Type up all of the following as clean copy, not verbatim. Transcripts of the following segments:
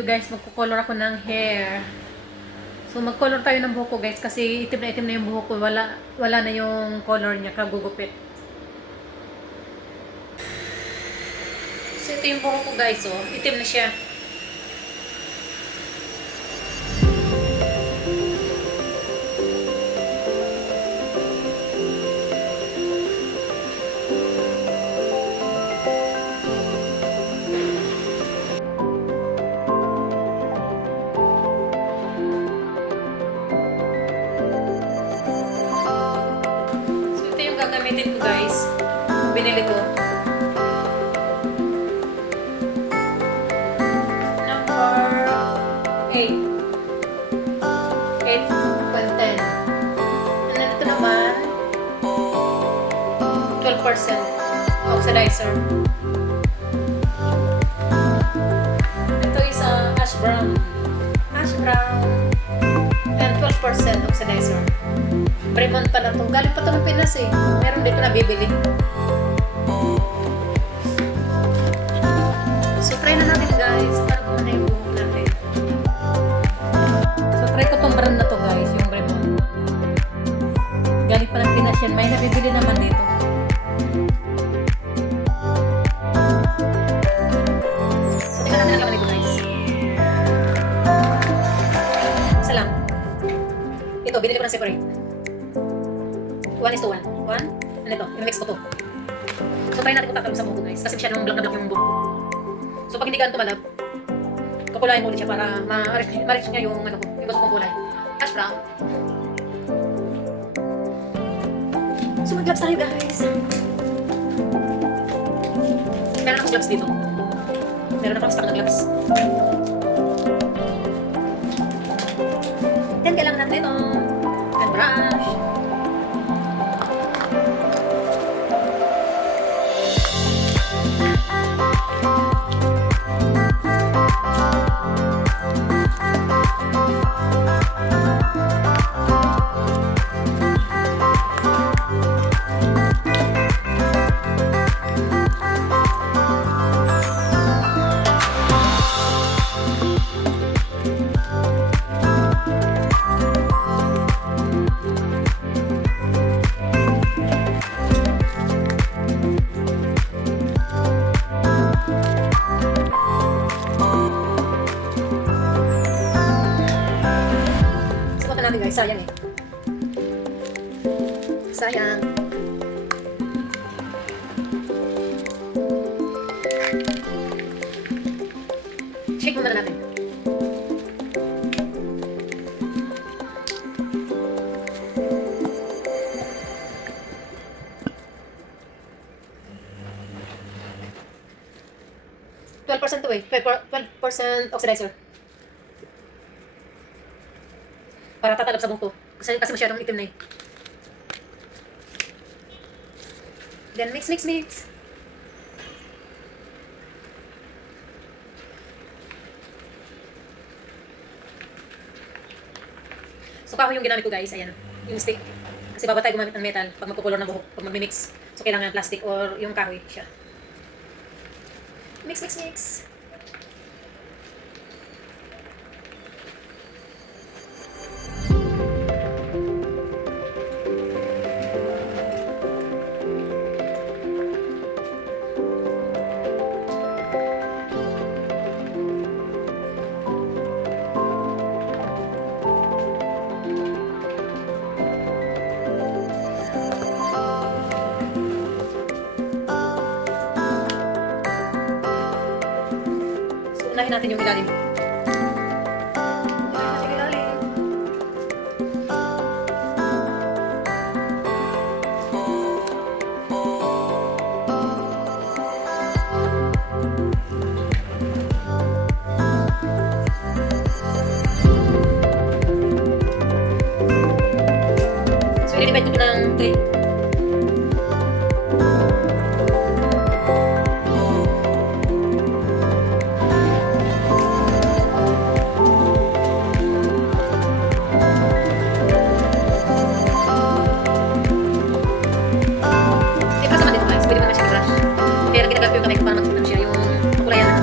video guys, magkukolor ako ng hair. So magcolor tayo ng buhok ko guys kasi itim na yung buhok ko. Wala na yung color niya, kagugupit. So ito yung buhok ko guys, oh. Itim na siya. Gagamitin ko guys, binili ko number 8 8.10 and ito naman 12% oxidizer. Ito is ash brown and 12% oxidizer. Bremont pala to. Galing pa to ng Pinas eh. Meron dito na bibili. So, try na natin guys. Para gumana yung buhok natin. So, try ko tong brand na to guys. Yung Bremont. Galing pa ng Pinas yan. May nabibili naman dito. So, tingnan natin ang laman nito guys. Isa lang. Ito, binili ko ng separate. 1:1. 1? Ano ito? I-mix ko to. So, try natin kung tatalong sa buhok ko guys. Kasi masyadong black na black yung buhok ko. So, pag hindi ganito malab, kukulayin mo ulit siya para ma-reach niya yung, ano ko, yung gusto kong kulay. Ash brown. So, mag-gloves tayo guys. Meron akong gloves dito. Meron akong stock na gloves. Then, kailangan natin ito. And brush. Guys, sayang eh. Sayang. Shake muna natin. %12% to eh. 12% oxidizer. Para tatalab sa buhok ko. Kasi masyadong itim na eh. Then mix. So kahoy yung ginamit ko guys. Ayan. Yung stick. Kasi bago tayo gumamit ng metal pag magkukulor ng buhok. Pag magmimix. So kailangan plastic or yung kahoy siya. Mix. Unahin natin yung ilalim. So, i-divide ko ng 3. Pero ginagamit ko yung kamay ko para mag-ano siya, yung makulayan na.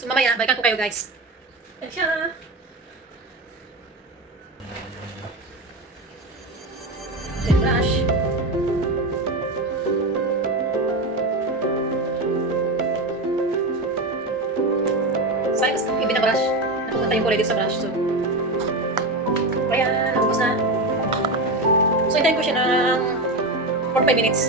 So mamaya, balikan ko kayo guys. Ayan siya. Then brush. Sayang kasi yung binabrush. Napupunta yung kulay dito sa brush. So, ayan, nakubos na. So, hintayin ko siya ng 45 minutes.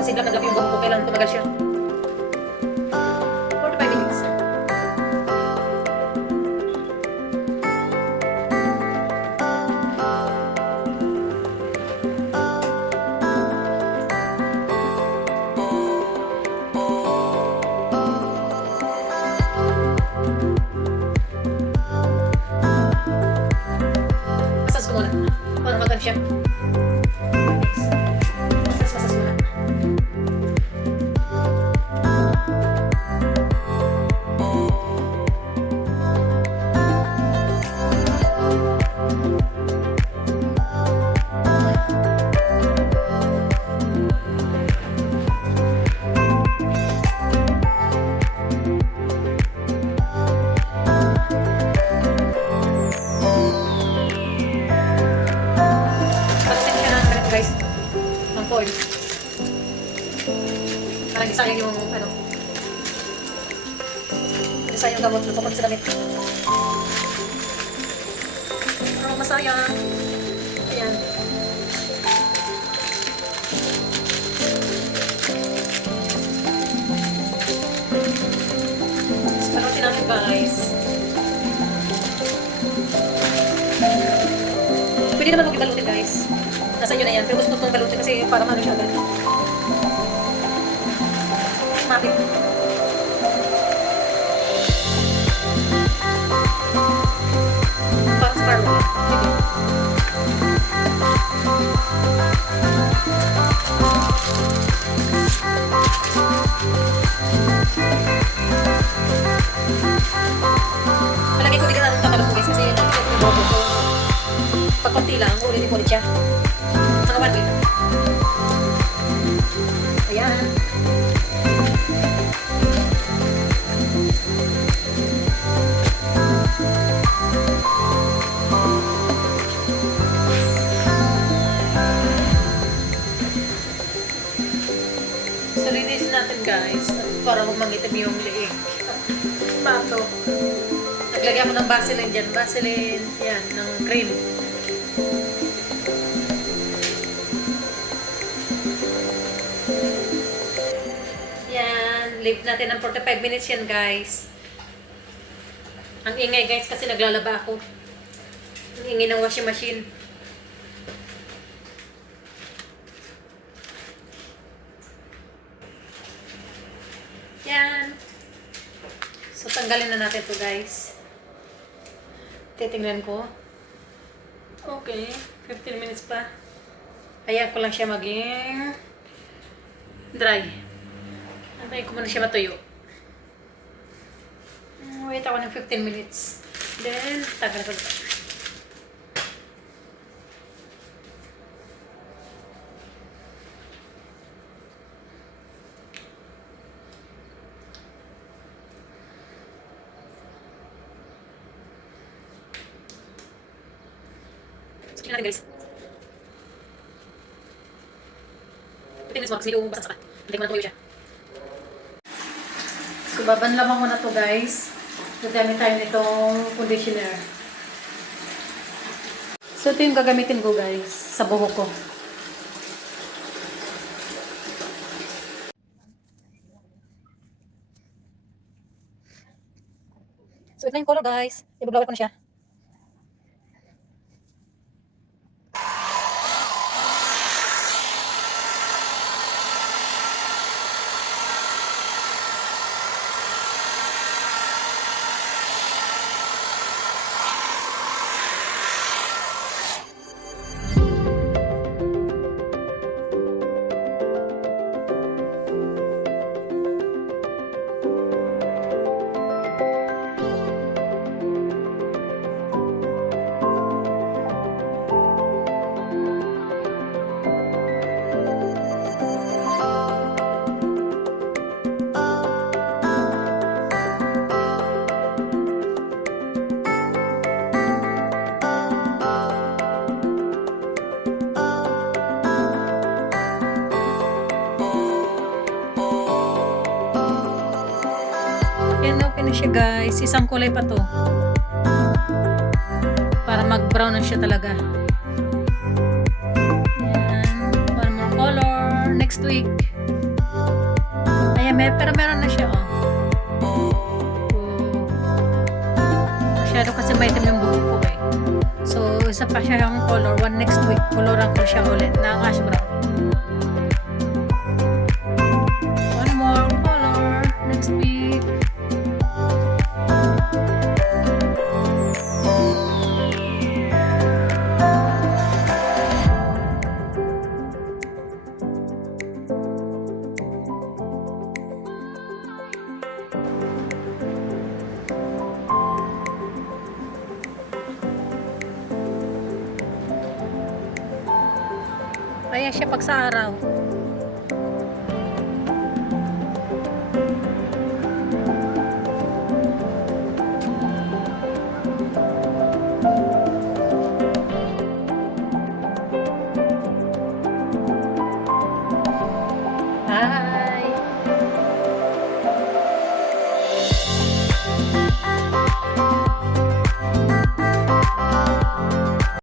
Kasi black na black yung buhok ko. Kailangan tumagal siya. 45 minutes. Masas ko muna. Para magan siya. Masas muna. Pagsin siya ng ganito guys. Ng foil. Parang di sayang yung ano. Di sayang yung gamot. Lupapag sa damit. Oh, masayang. Ayan. Panutin natin guys. Pwede naman huwag ibalutin guys. Nasa inyo na yan. Pero gusto ko itong balutin kasi parang ano siya agad. Mapit. Parang sparrow. Sige. Palagay ko di ka natin tatalog guys kasi yun ang yung bobo ko. Pag konti lang, ulit-ulit siya. Mga 1 week. Ayan. So, linisin natin guys para huwag mangitim yung liig. Mato. Naglagay ako ng Vaseline dyan. Vaseline, yan, ng cream. Yan, leave natin ng 45 minutes yan guys. Ang ingay guys kasi naglalaba ako. Ang ingay ng washing machine. Yan. So, tanggalin na natin to guys. Titingnan ko. Okay. 15 minutes pa. Hayaan ko lang siya maging dry. Antayin ko muna siya matuyo. Wait ako ng 15 minutes. Then, tagal ko ito. Tingnan natin guys. 15 minutes mo kasi yung basa-basa ka. Hintay ko na tumayo siya. So, babanlaman ko na to guys. Gagamit tayo nitong conditioner. So, ito yung gagamitin ko guys sa buhok ko. So, ito na yung color guys. Ibablower ko na siya. Yan, okay na siya guys. Isang kulay pa to. Para mag-brown na siya talaga. Yan. One more color. Next week. Ayan, pero meron na siya, oh. Masyado kasi maitim yung buhok ko, eh. So, isa pa siya yung color. One next week, coloran ko siya ulit ng ash brown. One more color. Next week. Kaya siya pag sa araw. Ah.